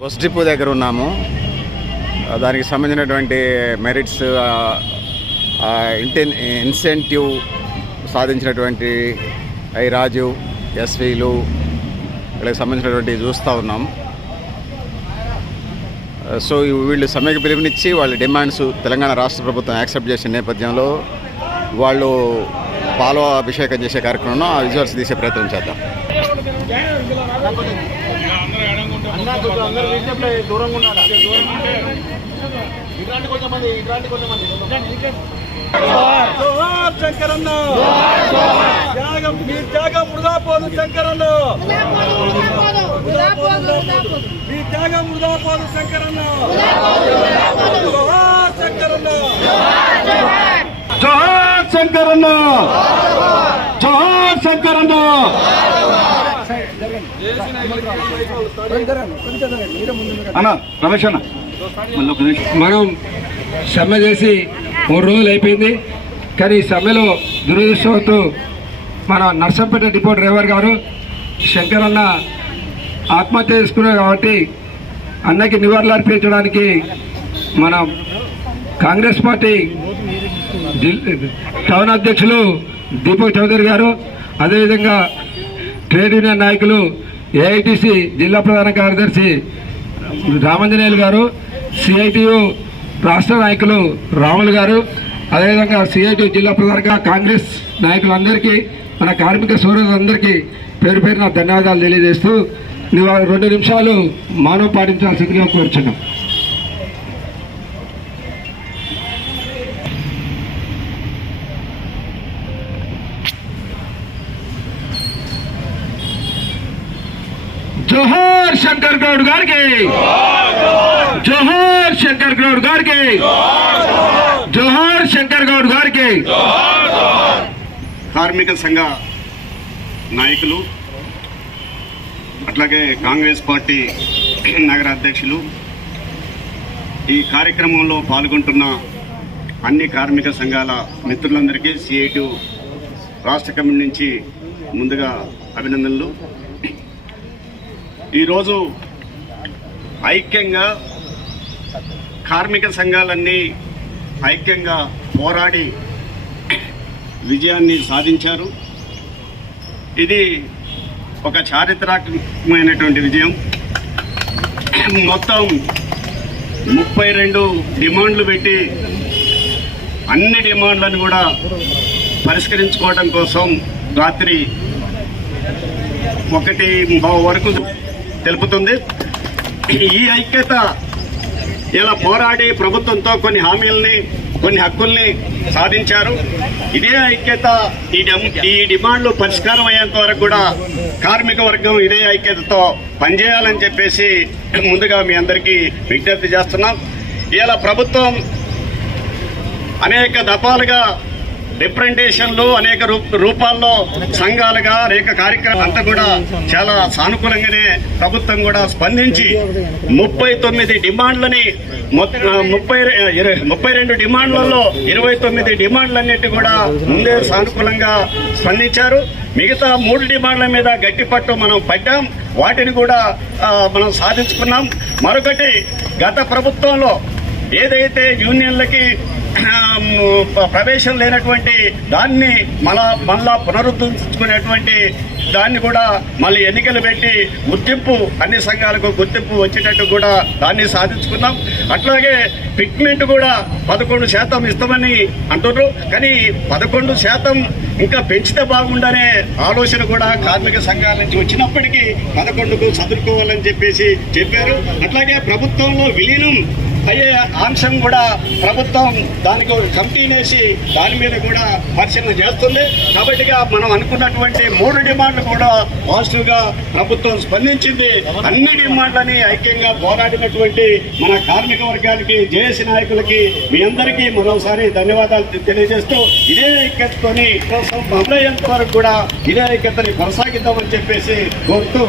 Bus depot దగ్గర ఉన్నాము. దానికి సంబంధించినటువంటి మెరిట్స్, ఇన్సెంటివ్ సాధించినటువంటి రాజు ఎస్వీలు వీళ్ళకి సంబంధించినటువంటి చూస్తూ ఉన్నాం. సో వీళ్ళు సమ్మెకు పిలుపునిచ్చి వాళ్ళ డిమాండ్స్ తెలంగాణ రాష్ట్ర ప్రభుత్వం యాక్సెప్ట్ చేసిన నేపథ్యంలో వాళ్ళు పాలో అభిషేకం చేసే కార్యక్రమంలో ఆ విజువల్స్ తీసే ప్రయత్నం చేద్దాం. శంకరన్న త్యాగం వృధా పోదు, శంకరన్న మీ త్యాగం వృధా పోదు, శంకరన్న శంకరన్న జోహార్ శంకరన్న, జోహార్ శంకరన్న. అన్న రమేష్ అన్న, మనం సమ్మె చేసి 3 రోజులు అయిపోయింది. కానీ ఈ సమ్మెలో దురదృష్టంతో మన నర్సంపేట డిపో డ్రైవర్ గారు శంకరన్న ఆత్మహత్య చేసుకున్నారు. కాబట్టి అన్నకి నివాళులు అర్పించడానికి మన కాంగ్రెస్ పార్టీ టౌన్ అధ్యక్షులు దీపక్ చౌదరి గారు, అదేవిధంగా ట్రేడ్ యూనియన్ నాయకులు ఏఐటీసీ జిల్లా ప్రధాన కార్యదర్శి రామంజనేయులు గారు, సిఐటియు రాష్ట్ర నాయకులు రాములు గారు, అదేవిధంగా సిఐటియు జిల్లా ప్రధాన కాంగ్రెస్ నాయకులందరికీ, మన కార్మిక సోదరులందరికీ పేరు పేరున ధన్యవాదాలు తెలియజేస్తూ 2 నిమిషాలు మౌనం పాటించాల్సిందిగా కోరుచున్నాం. జోహార్ శంకర్ గౌడ్ గారికి, జోహార్ శంకర్ గౌడ్ గారికి, జోహార్ శంకర్ గౌడ్ గారికి. కార్మిక సంఘ నాయకులు, అట్లాగే కాంగ్రెస్ పార్టీ నగర అధ్యక్షులు, ఈ కార్యక్రమంలో పాల్గొంటున్న అన్ని కార్మిక సంఘాల మిత్రులందరికీ సిఐటి రాష్ట్ర కమిటీ నుంచి ముందుగా అభినందనలు. ఈరోజు ఐక్యంగా కార్మిక సంఘాలన్నీ ఐక్యంగా పోరాడి విజయాన్ని సాధించారు. ఇది ఒక చారిత్రాత్మకమైనటువంటి విజయం. మొత్తం 32 డిమాండ్లు పెట్టి అన్ని డిమాండ్లను కూడా పరిష్కరించుకోవడం కోసం రాత్రి 1 వరకు తెలుపుతుంది. ఈ ఐక్యత ఇలా పోరాడి ప్రభుత్వంతో కొన్ని హామీలని, కొన్ని హక్కుల్ని సాధించారు. ఇదే ఐక్యత, ఈ డిమాండ్లు పరిష్కారం అయ్యేంత వరకు కూడా కార్మిక వర్గం ఇదే ఐక్యతతో పనిచేయాలని చెప్పేసి ముందుగా మీ అందరికీ విజ్ఞప్తి చేస్తున్నాం. ఇలా ప్రభుత్వం అనేక దఫాలుగా రిప్రజెంటేషన్లు, అనేక రూపాల్లో సంఘాలుగా అనేక కార్యక్రమాలు అంతా కూడా చాలా సానుకూలంగానే ప్రభుత్వం కూడా స్పందించి 39 డిమాండ్లని 32 డిమాండ్లలో 29 డిమాండ్లన్నిటి కూడా ముందే సానుకూలంగా స్పందించారు. మిగతా 3 డిమాండ్ల మీద గట్టి పట్టు మనం పడ్డాం, వాటిని కూడా మనం సాధించుకున్నాం. మరొకటి, గత ప్రభుత్వంలో ఏదైతే యూనియన్లకి ప్రవేశం లేనటువంటి దాన్ని మళ్ళా పునరుద్ధరించుకునేటువంటి దాన్ని కూడా మళ్ళీ ఎన్నికలు పెట్టి గుర్తింపు, అన్ని సంఘాలకు గుర్తింపు వచ్చేటట్టు కూడా దాన్ని సాధించుకున్నాం. అట్లాగే ఫిట్మెంట్ కూడా 11% ఇస్తామని అంటున్నారు. కానీ 11% ఇంకా పెంచితే బాగుండనే ఆలోచన కూడా కార్మిక సంఘాల నుంచి వచ్చినప్పటికీ 11కు చదువుకోవాలని చెప్పేసి చెప్పారు. అట్లాగే ప్రభుత్వంలో విలీనం అయ్యే అంశం కూడా ప్రభుత్వం దానికి కమిటీనేసి దాని మీద కూడా పరిశీలన చేస్తుంది. కాబట్టి మనం అనుకున్నటువంటి 3 డిమాండ్లు కూడా పాజిటివ్గా ప్రభుత్వం స్పందించింది. అన్ని డిమాండ్లని ఐక్యంగా పోరాడినటువంటి మన కార్మిక వర్గానికి, జేఏసీ నాయకులకి, మీ అందరికీ మరోసారి ధన్యవాదాలు తెలియజేస్తూ ఇదే ఐక్యతతోని అమలయ్యేంత వరకు కూడా ఇదే ఐక్యతని కొనసాగిద్దామని చెప్పేసి కోరుతూ